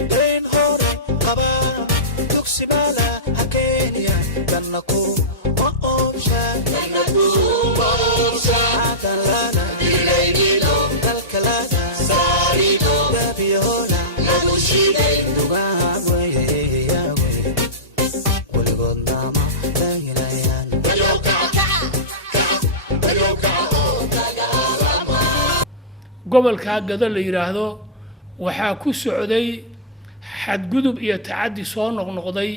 بين هوري قبا تكسبالا هكينيا كنكو وأوشا كنكو وأوشا عدلانا إلينيلو كالكلانا ساريدو دابيونا لبوشيدي دوغان ويهيهيهي ولغونا ما تايلايان gobolka gada la yiraahdo waxaa ku socday xadgudub iyo tacaddi soo noqnoqday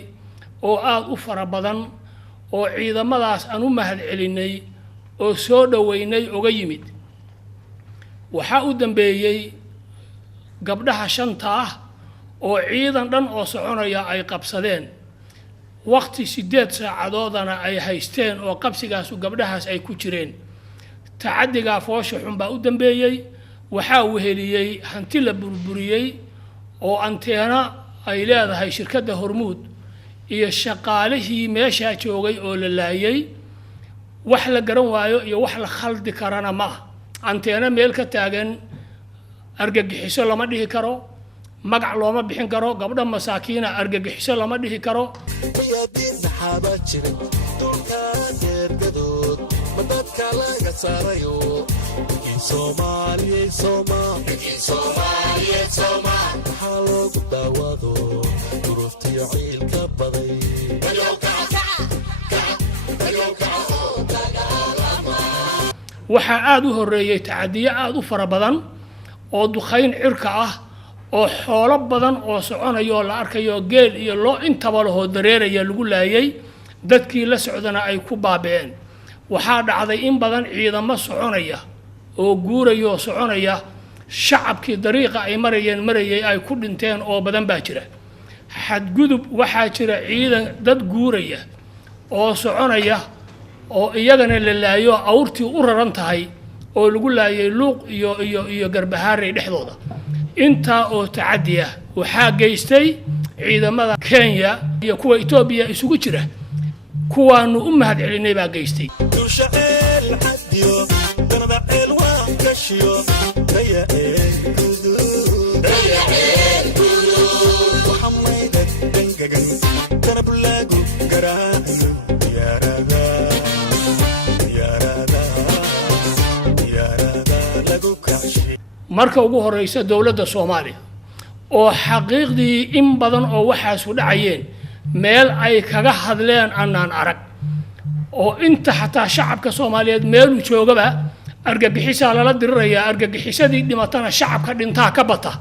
oo aad u fara badan oo ciidamadaas aan u mahad celinay oo soo dhaweynay uga yimid waxaa u dambeeyay gabdhaha shanta ah oo ciidan dhan oo soconaya ay qabsadeen waqti 8 saacadoodana ay haysteen oo qabsigaas gabdhahaas ay ku jireen tacaddiga foosha xun baa u dambeeyay waxaa weheliyay hanti la burburiyay oo anteena ay leedahay shirkadda Hormuud iyo shaqaalihii meesha joogay oo la laayay wax la garan waayo iyo wax la khaldi karana ma anteena meel ka taagan argagixiso lama dhihi karo magac looma bixin karo gabdha masaakiina argagixiso lama dhihi karo dadka laga saarayo Soomaaliya waxaa loogu daawado duruuftiyo ciilka baday waxaa aad u horeeyay tacadiyo aad u fara badan oo duqayn cirka ah oo xoolo badan oo soconayo la arkayo geel iyo loo intaba loo dareeraya lagu laayay dadkii la socdana ay ku baabeen waxaa dhacday in badan ciidamo soconaya oo guurayo soconaya shacabkii dariiqa ay marayay ay ku dhinteen oo badan baa jira xadgudub waxaa jira ciidan dad guuraya oo soconaya oo iyagana la laayo awrtii u raran tahay oo lagu laayay luuq iyo garbahaarey dhexdooda inta oo tacadiya waxaa geystay ciidamada Kenya iyo kuwa Ethiopia isugu jira kuwaanu u mahad celinay baa geystay marka ugu horeysa dawladda Soomaaliya oo xaqiiqdii in badan oo waxaas u dhacayeen meel ay kaga hadleen annaan arag oo inta xataa shacabka Soomaaliyeed meel uu joogaba argagixisa lala dirirayaa argagixisadii dhimatana shacabka dhintaa ka bata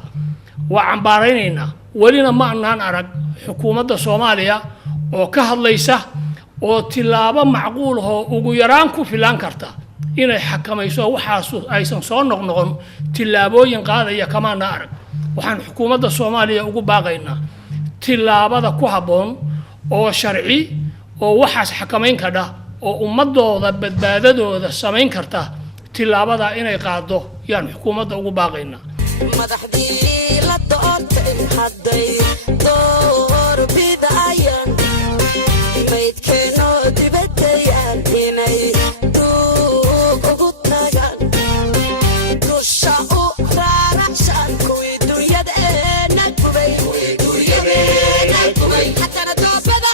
waa cambaaraynayna walina ma annaan arag xukuumadda Soomaaliya oo ka hadlaysa oo tilaabo macquul ah ugu yaraan ku filan karta inay xakamayso waxaas aysan soo noqnoqon tilaabooyin qaadaya kama arag waxaan xukuumadda Soomaaliya ugu baaqaynaa tilaabada ku haboon oo sharci oo waxaas xakamayn kara oo ummadooda badbaadadooda samayn karta tilaabada inay qaado yaan xukuumadda ugu baaqaynaa madaxdii la doortay haday door bidayaan maydkeeno dibadayaan inay ugu tagaan dusha u raaracsan kuwii dunyadeena gubay hatana doobada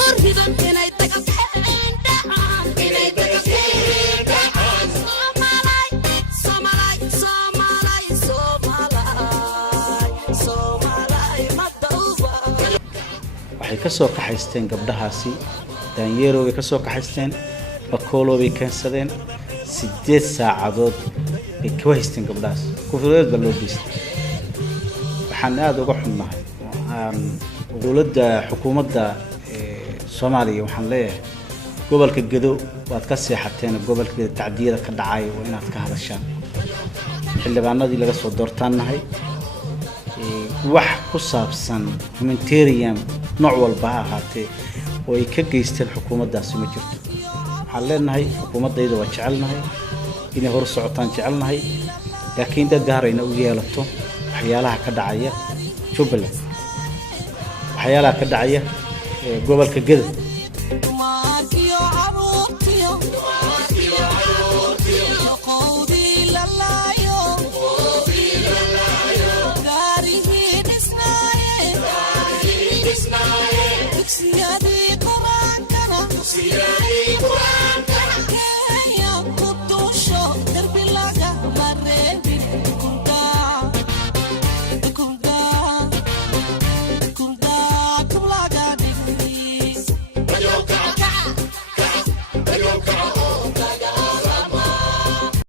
urridan inay dagabxeen dhacaan inay dagabxeen dhacaan waxay ka soo kaxaysteen gabdhahaasi daanyeero way ka soo kaxaysteen bakoolo way keensadeen 8 saacadood ay ka haysteen gabdhahaas kufureed baa loo geystay waxaan aad uga xunnahay dawladda xukuumadda Soomaaliya waxaan leeyahay gobolka Gedo waad ka seexateen gobolka tacdiyada ka dhacay oo inaad ka hadashaan xildhibaanadii laga soo doortaanahay wax ku saabsan humanitarian nooc walba ha ahaatee oo ay ka geysteen xukuumaddaasi ma jirto waxaan leenahay xukuumaddayda waa jecelnahay inay hor socotaan jecelnahay laakiin dad gaarayna u yeelato waxyaalaha ka dhacaya Jubbaland waxyaalaha ka dhacaya gobolka Gedo Night. siyaada